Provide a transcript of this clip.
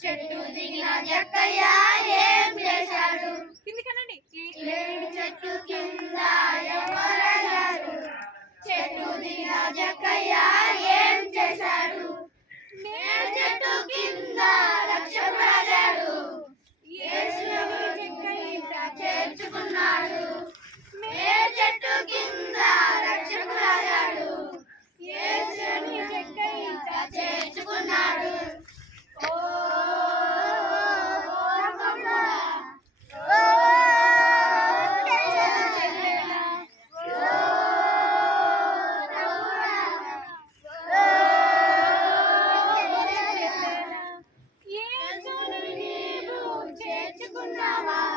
చెట్టు దిగిన జక్కయ్య ఏం చేశాడు? కిందికనండి. చెట్టు కింద ఎవరయ్యారు? చెట్టు దిగిన జక్కయ్య ఏం చేశాడు? చెట్టు కింద రక్షకుడయ్యాడు. యేసుని జక్కయ్య చేర్చుకున్నాడు. చెట్టు కింద రక్షకుడయ్యాడు. యేసుని జక్కయ్య చేర్చుకున్నాడు. చేర్చుకున్నావా?